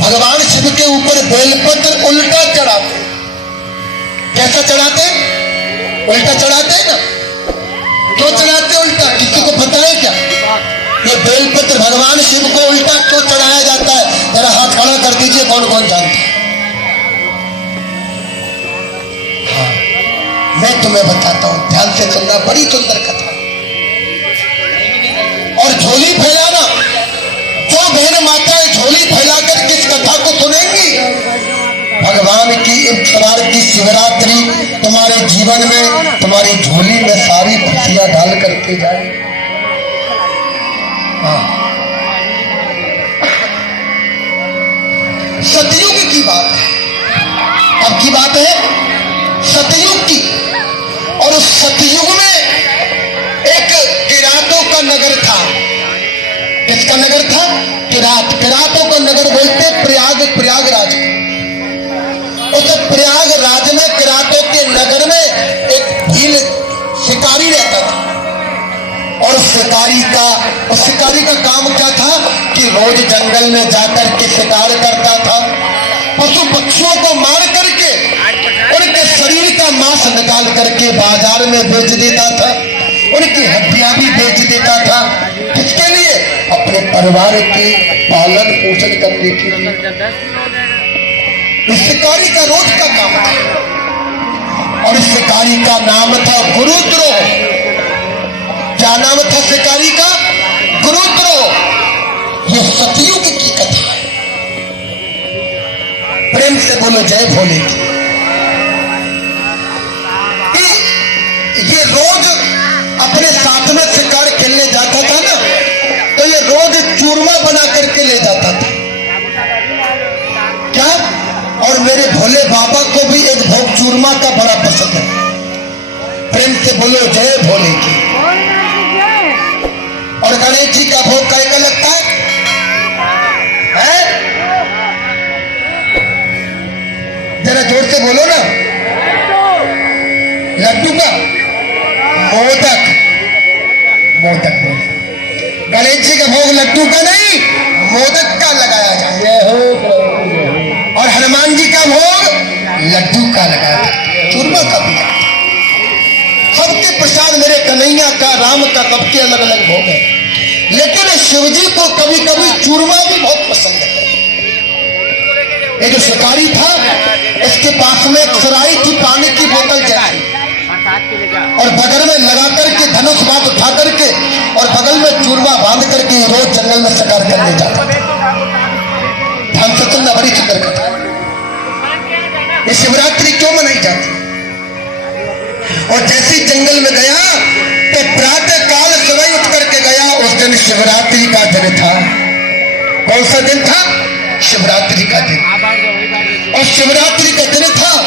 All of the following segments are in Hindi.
भगवान शिव के ऊपर बेलपत्र उल्टा चढ़ाते। कैसा चढ़ाते? उल्टा चढ़ाते हैं ना। क्यों चढ़ाते उल्टा? किसी को पता है क्या? ये बेलपत्र भगवान शिव को उल्टा क्यों चढ़ाया जाता है? जरा हाथ खड़ा कर दीजिए, कौन कौन जानता है? हाँ, मैं तुम्हें बताता हूं, ध्यान से सुनना, बड़ी सुंदर कथा। और झोली फैलाना, जो बहन माताएं झोली फैलाकर किस कथा को सुनेंगी? भगवान की इस बार की शिवरात्रि तुम्हारे जीवन में, तुम्हारी झोली में सारी खुशियां डाल करके जाए। सतयुग की बात है, अब की बात है सतयुग की। और उस सतयुग में एक किरातों का नगर था। किसका नगर था? किरात। किरातों का नगर बोलते प्रयागराज। उस प्रयागराज में, किरातों के नगर में एक भील शिकारी रहता था। और उस शिकारी का काम क्या था कि रोज जंगल में जाकर के शिकार करता था। पशु पक्षियों को मार करके उनके शरीर का मांस निकाल करके बाजार में बेच देता था। उनकी हड्डियां भी बेच देता था। किसके लिए? अपने परिवार के पालन पोषण करने के लिए। इस शिकारी का रोज का काम था। और इस शिकारी का नाम था गुरुद्रोह। क्या नाम था शिकारी का? गुरुद्रोह। ये सतयुग की कथा है। प्रेम से बोलो जय भोले की। ये रोज अपने साथ में शिकार खेलने जाता था ना, तो ये रोज चूरमा बना करके ले जाता था। क्या? और मेरे भोले बाबा को भी एक भोग चूरमा का बड़ा पसंद है। प्रेम से बोलो जय भोले की। और गणेश जी का भोग कैसा लगता है? जरा जोर से बोलो ना। लड्डू का? मोदक। मोदक बोलो। गणेश जी का भोग लड्डू का नहीं, मोदक का लगाया जाए। और हनुमान जी का भोग लड्डू का लगाया जाए, चूरमा का भी। सबके प्रसाद मेरे कन्हैया का, राम का, सबके अलग अलग भोग है। लेकिन शिवजी को कभी कभी चूरमा भी बहुत पसंद है। एक शिकारी था, इसके पास में एक सराई थी, पानी की बोतल जलाई, और बगल में लगा करके धनुष बात उठा करके और बगल में चूरमा बांध करके रोज जंगल में शिकार करने जाता। ध्यान से सुनना, बड़ी सुंदर कथा। ये शिवरात्रि क्यों मनाई जाती? और जैसे ही जंगल में गया तो प्रातः काल सुबह उठ करके गया। उस दिन शिवरात्रि का दिन था। कौन सा दिन था? शिवरात्रि का दिन। और शिवरात्रि का दिन था।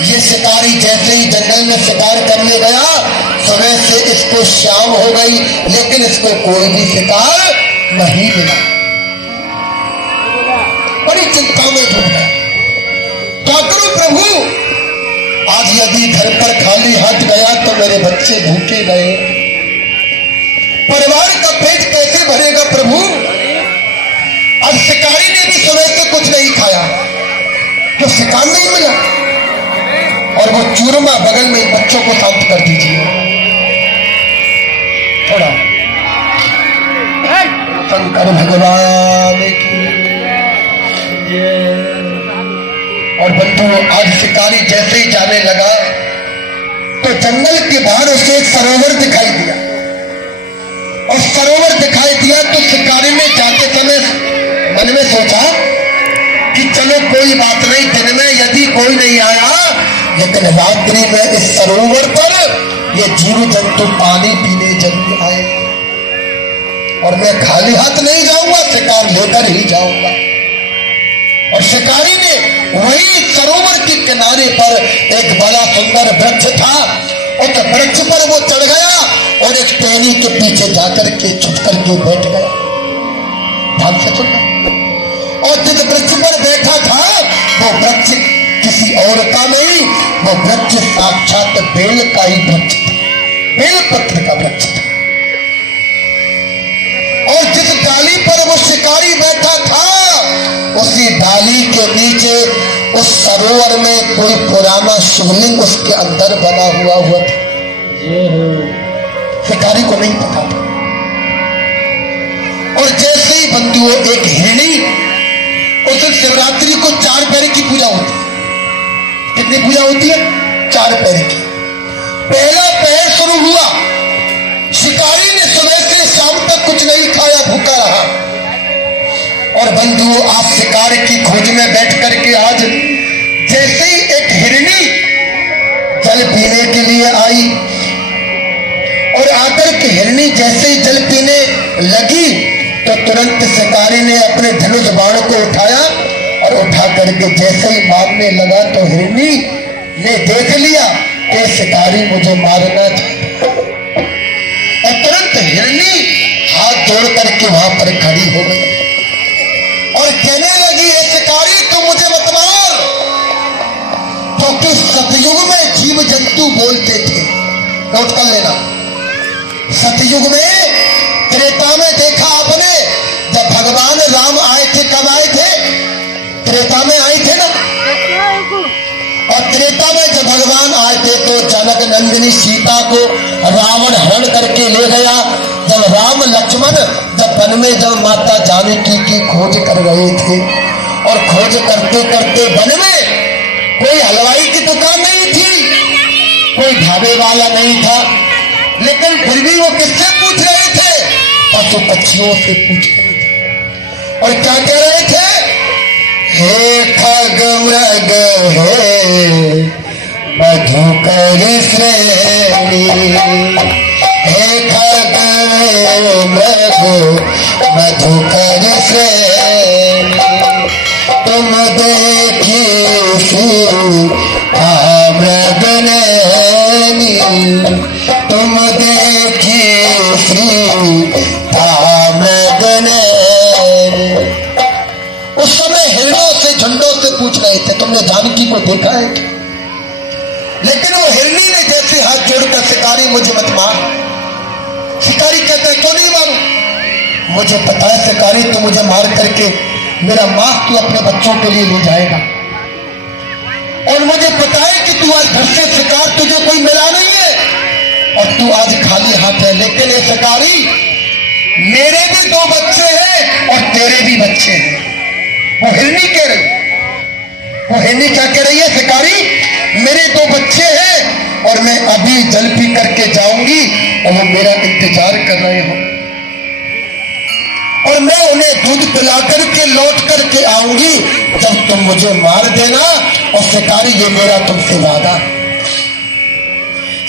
ये शिकारी जैसे ही जंगल में शिकार करने गया, सुबह से इसको शाम हो गई, लेकिन इसको कोई भी शिकार नहीं मिला। बड़ी चिंता में डूब गया। क्या करूं प्रभु? आज यदि घर पर खाली हाथ गया तो मेरे बच्चे भूखे गए, परिवार का पेट कैसे भरेगा प्रभु? अब शिकारी ने भी सुबह से कुछ नहीं खाया, तो शिकार नहीं मिला। और वो चूरमा बगल में बच्चों को शांत कर दीजिए थोड़ा। शंकर भगवान की। और बंधु, आज शिकारी जैसे ही जाने लगा तो जंगल के बाहर उसे एक सरोवर दिखाई दिया। और सरोवर दिखाई दिया तो शिकारी ने जाते समय मन में सोचा कि चलो कोई बात नहीं, दिन में यदि कोई नहीं आया, लेकिन रात्रि में इस सरोवर पर ये जीव जंतु पानी पीने जरूर आए। और मैं खाली हाथ नहीं जाऊंगा, शिकार लेकर ही जाऊंगा। और शिकारी ने वही सरोवर के किनारे पर एक बड़ा सुंदर वृक्ष था, उस वृक्ष पर वो चढ़ गया और एक टहनी के पीछे जाकर के छुप करके बैठ गया। ध्यान से सुनना। और जिस वृक्ष पर बैठा था वो वृक्ष किसी और का नहीं, वो वृक्ष साक्षात बेल का ही वृक्ष था, बेल पत्र का वृक्ष था। और जिस डाली पर वो शिकारी बैठा था, उसी डाली के नीचे उस सरोवर में कोई पुराना शिवलिंग उसके अंदर बना हुआ था। शिकारी को नहीं पता था। और जैसे ही बंधुओं एक हिरणी, उस शिवरात्रि को 4 पैर की पूजा होती है। कितनी पूजा होती है? 4 पैर की। पहला पैर शुरू हुआ, शिकारी ने सुबह से शाम तक कुछ नहीं खाया, भूखा रहा। और बंधुओं आप शिकार की खोज में बैठ करके आज जैसे ही एक हिरणी जल पीने के लिए आई और आकर के हिरणी जैसे ही जल पीने लगी तो तुरंत शिकारी ने अपने धनुष बाण को उठाया और उठा करके जैसे ही मारने लगा तो हिरणी ने देख लिया कि शिकारी मुझे मारना था और तुरंत हिरणी हाथ जोड़ करके वहां पर खड़ी हो गई और कहने लगी, हे शिकारी तू मुझे मत मार। क्योंकि सतयुग में जीव जंतु बोलते थे, नोट कर लेना। सतयुग में, त्रेता में देखा आपने, जब भगवान राम आए थे, कब आए थे? त्रेता में आए थे ना। और त्रेता में जब भगवान आए थे तो जनक नंदिनी सीता को रावण हरण करके ले गया। जब राम लक्ष्मण जब वन में जब माता जानकी की खोज कर रहे थे और खोज करते करते वन में कोई हलवाई की दुकान नहीं थी, कोई ढाबे वाला नहीं था, लेकिन फिर भी वो किससे पूछ रहे थे? पशु पक्षियों से पूछ रहे थे। और क्या कह रहे थे? हे खग मृग हे मधुकर श्रेणी, हे खग मृग मधुकर श्रेणी, तुम देखी सीता मृगनैनी, तुम देखी सीता मृगनैनी। उस समय हिरणों से झुंडों से पूछ रहे थे तुमने जानकी को देखा है क्या? लेकिन वो हिरणी ने जैसे हाथ जोड़कर, शिकारी मुझे मत मार। शिकारी कहता है क्यों नहीं मारूं? मुझे पता है शिकारी तू मुझे मार करके मेरा मांस तू अपने बच्चों के लिए ले जाएगा और मुझे पता है कि तू आज घर से शिकार तुझे कोई मिला नहीं है और तू आज खाली हाथ है। लेकिन ये शिकारी, मेरे भी 2 बच्चे हैं और तेरे भी बच्चे हैं। वो हिरणी कह रही, वो हिरणी क्या कह रही है? शिकारी मेरे 2 बच्चे हैं और मैं अभी जल पी करके जाऊंगी और वो मेरा इंतजार कर रहे हो और मैं उन्हें दूध पिला करके लौट करके आऊंगी जब तुम मुझे मार देना। और शिकारी ये मेरा तुमसे वादा।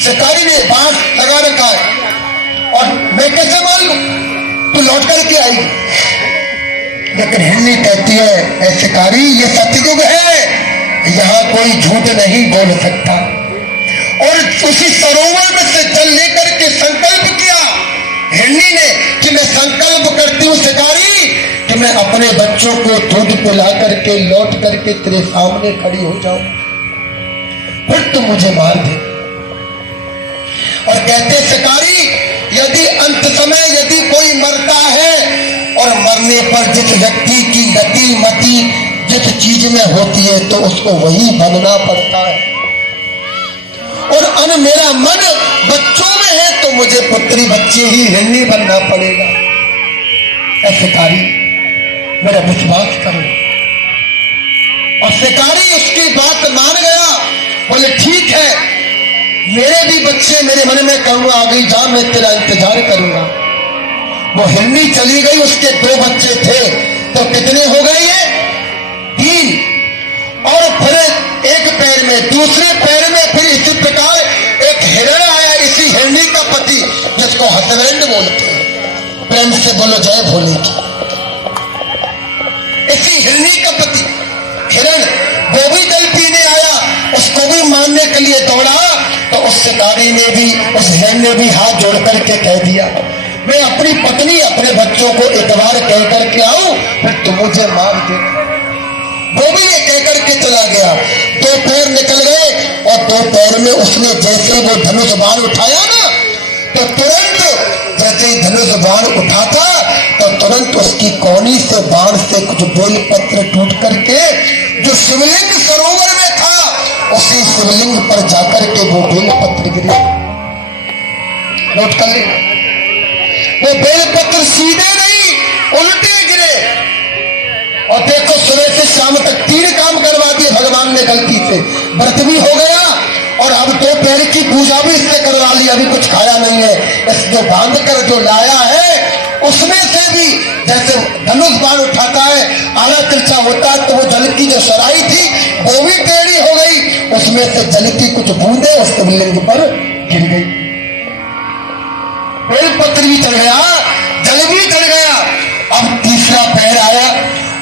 शिकारी ने बाण लगा रखा है और मैं कैसे मान लूं? तू लौट करके आएगी। लेकिन हिरणी कहती है, ऐ शिकारी ये सतयुग है, यहाँ कोई झूठ नहीं बोल सकता। और उसी सरोवर में से जल लेकर के संकल्प किया हिरणी ने कि मैं संकल्प करती हूँ शिकारी कि मैं अपने बच्चों को दूध पिला करके लौट करके तेरे सामने खड़ी हो जाऊं, फिर तू मुझे मार दे। और कहते शिकारी यदि अंत समय यदि कोई मरता है और मरने पर जिस व्यक्ति की गति मति जिस चीज में होती है तो उसको वही बनना पड़ता है और अन मेरा मन बच्चों में है तो मुझे पुत्री बच्चे ही हिरणी बनना पड़ेगा। ऐ शिकारी मेरा विश्वास करो। और शिकारी उसकी बात मान गया, बोले ठीक है मेरे भी बच्चे मेरे मन में कहूंगा आ गई जा, मैं तेरा इंतजार करूंगा। वो हिरणी चली गई, उसके 2 बच्चे थे तो कितने हो गए ये? 3। और फिर एक पैर में, दूसरे पैर में फिर इसी प्रकार एक हिरण आया, इसी हिरणी का पति जिसको हसबैंड बोलते हैं, प्रेम से बोलो जय भोले की। इसी हिरणी का पति हिरण वो भी जल पीने आया, उसको भी मारने के लिए दौड़ा तो उस शिकारी ने भी, उस हिरण ने भी हाथ जोड़ करके कह दिया मैं अपनी पत्नी अपने बच्चों को एक बार कह करके आऊं फिर तुम मुझे मार दे। वो भी ये कह करके चला गया। 2 पैर निकल गए और 2 पैर में उसने जैसे वो धनुष बाण उठाया ना तो तुरंत जैसे ही धनुष बाण उठाता तो तुरंत उसकी कोनी से बाण से कुछ बेल पत्र टूट करके जो शिवलिंग सरोवर में था उसी शिवलिंग पर जाकर के वो बेलपत्र गिरे। नोट कर ले, वो बेलपत्र सीधे नहीं उल्टे गिरे। और देखो सुबह से शाम तक 3 काम करवा दिए भगवान ने गलती से। व्रत भी हो गया और अब 2 पैर की पूजा भी इससे करवा ली, अभी कुछ खाया नहीं है। इस जो बांध कर जो लाया है उसमें से भी जैसे धनुष बाण उठाता है, आला तिरछा होता है, तो वो जल की जो सराई थी वो भी टेढ़ी हो गई, उसमें से जल की कुछ बूंदे उस शिवलिंग पर गिर गई। बेलपत्र भी चढ़ गया, जल भी चढ़ गया। अब तीसरा पैर आया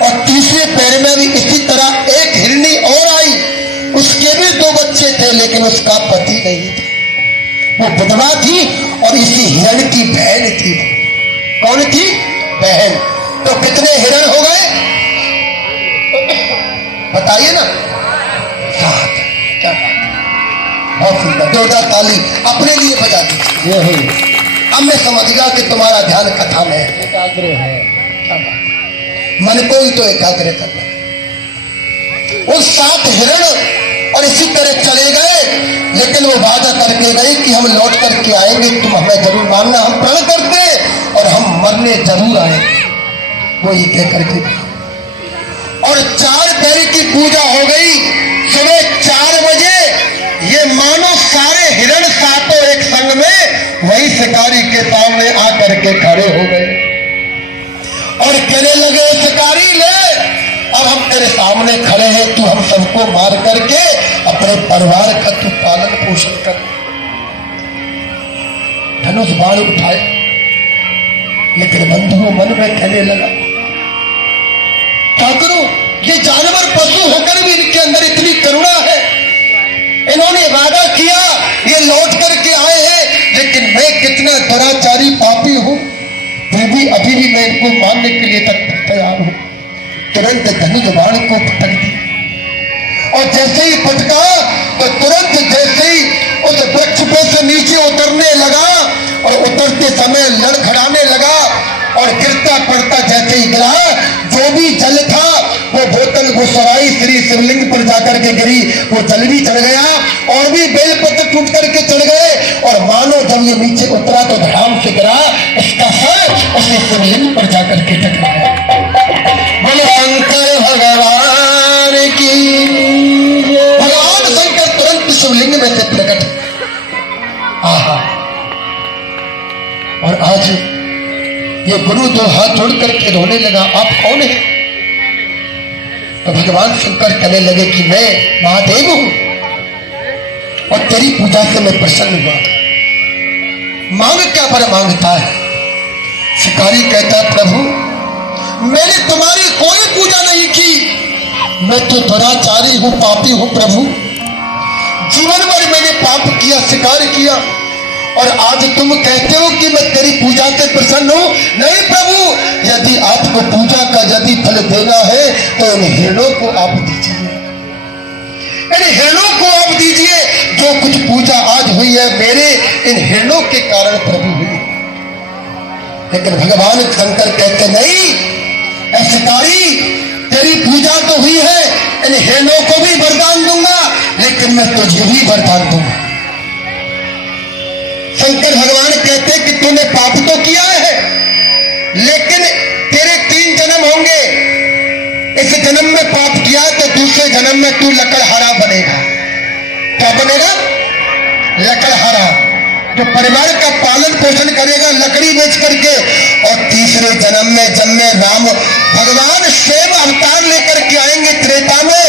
और तीसरे पैर में भी इसी तरह एक हिरनी और आई। उसके भी 2 बच्चे थे लेकिन उसका पति नहीं था, वो विधवा थी और इसी हिरण की बहन थी। कौन थी? बहन। तो कितने हिरण हो गए बताइए ना? 7। क्या बहुत सुंदर, जोरदार ताली अपने लिए बजा दीजिए। अब मैं समझ गया कि तुम्हारा ध्यान कथा में एकाग्र है। क्या बात, मन को ही तो एकाग्र करना। वो 7 हिरण और इसी तरह चले गए, लेकिन वो वादा करके गए कि हम लौट करके आएंगे, तुम हमें जरूर मानना, हम प्रण करते और हम मरने जरूर आएंगे। वो ये कह करके और 4 पैर की पूजा हो गई। सुबह 4 बजे ये मानो सारे हिरण 7 एक संग में वही शिकारी के सामने आकर के खड़े हो गए और कहने लगे, शिकारी ले, अब हम तेरे सामने खड़े हैं, तू हम सबको मार करके अपने परिवार का तू पालन पोषण कर। धनुष बाण उठाए, लेकिन बंधुओं मन में कहने लगा, क्या करूं? ये जानवर पशु होकर भी इनके अंदर इतनी करुणा है। इन्होंने वादा किया, ये लौट करके आए हैं, लेकिन मैं कितना दुराचारी पापी हूं, फिर भी अभी भी मैं इनको मानने के लिए तैयार हूं। तुरंत धनुष बाण को पटक दिया और जैसे ही पटका तो तुरंत जैसे ही उस वृक्ष पे से नीचे उतरने लगा और उतरते समय लड़खड़ाने लगा और गिरता पड़ता जैसे ही गिरा, जो भी जल था वो बोतल वो सराई श्री शिवलिंग पर जाकर के गिरी, वो जल भी चढ़ गया और भी बेलपत्र टूट करके चढ़ गए। और मानो जब ये नीचे उतरा तो धड़ाम से गिरा, इसका सर उसे शिवलिंग पर जाकर के टकराया। बोलो शंकर भगवान की। भगवान शंकर तुरंत शिवलिंग में से प्रकट। आहा, और आज ये गुरु 2 हाथ जोड़ करके रोने लगा, आप कौन है? तो भगवान शंकर कहने लगे कि मैं महादेव हूं और तेरी पूजा से मैं प्रसन्न हुआ। मांग क्या पर मांगता है? शिकारी कहता, प्रभु मैंने तुम्हारी कोई पूजा नहीं की, मैं तो दुराचारी हूं, पापी हूं प्रभु। जीवन भर मैंने पाप किया, शिकार किया, और आज तुम कहते हो कि मैं तेरी पूजा से प्रसन्न हूं। नहीं प्रभु, यदि आपको पूजा का यदि फल देना है तो इन हिरणों को आप दीजिए, इन हिरणों को आप दीजिए। जो कुछ पूजा आज हुई है मेरे इन हिरणों के कारण प्रभु हुई। लेकिन भगवान शंकर कहते नहीं, शिकारी तेरी पूजा तो हुई है, इन हिरणों को भी वरदान दूंगा, लेकिन मैं तुझे भी वरदान दूंगा। शंकर भगवान कहते कि तूने पाप तो किया है, लेकिन तेरे 3 जन्म होंगे। इस जन्म में पाप किया तो दूसरे जन्म में तू लकड़हारा बनेगा। क्या बनेगा? लकड़हारा, जो परिवार का पालन पोषण करेगा लकड़ी बेच करके। और तीसरे जन्म में जब मैं राम भगवान स्वयं अवतार लेकर के आएंगे त्रेता में,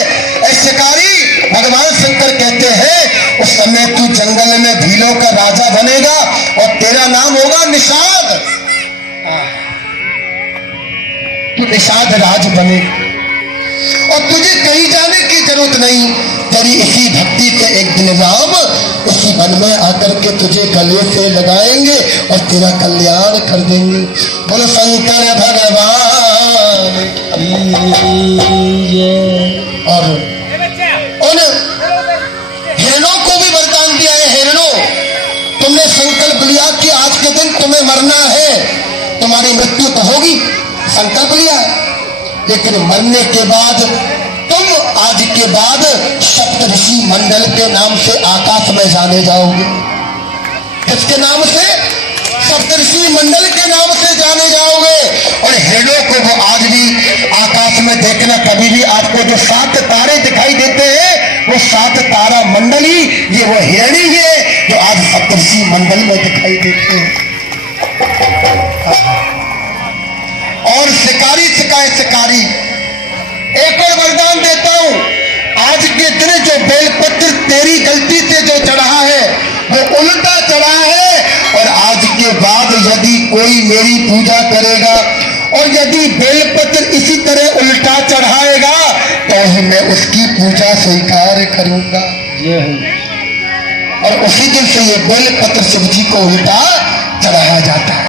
शिकारी भगवान शंकर कहते हैं उस समय तू जंगल में भीलों का राजा बनेगा और तेरा नाम होगा निषाद। तू निषाद राज बनेगा और तुझे कहीं जाने की जरूरत नहीं। तेरी इसी भक्ति से एक दिन राम इसी वन में आकर के तुझे गले से लगाएंगे और तेरा कल्याण कर देंगे। बोलो शंकर भगवान। और उन हिरणों को भी वरदान दिया है, हिरणों तुमने संकल्प लिया कि आज के दिन तुम्हें मरना है, तुम्हारी मृत्यु तो होगी, संकल्प लिया, लेकिन मरने के बाद तुम आज के बाद सप्तऋषि मंडल के नाम से आकाश में जाने जाओगे। किसके नाम से? सप्तऋषि मंडल के नाम से जाने जाओगे। और हिरणों को वो आज भी आकाश में देखना, कभी भी आपको जो 7 तारे दिखाई देते हैं वो 7 तारा मंडल ही ये वो हिरणी है जो आज सप्तऋषि मंडल में दिखाई देते हैं। और शिकारी सिखाए शिकारी, एक और वरदान देता हूं, आज के दिन जो बेलपत्र तेरी गलती से जो चढ़ा है वो उल्टा चढ़ा है। और आज के बाद यदि कोई मेरी पूजा करेगा और यदि बेलपत्र इसी तरह उल्टा चढ़ाएगा तो ही मैं उसकी पूजा स्वीकार करूंगा। और उसी दिन से ये बेलपत्र शिव जी को उल्टा चढ़ाया जाता है।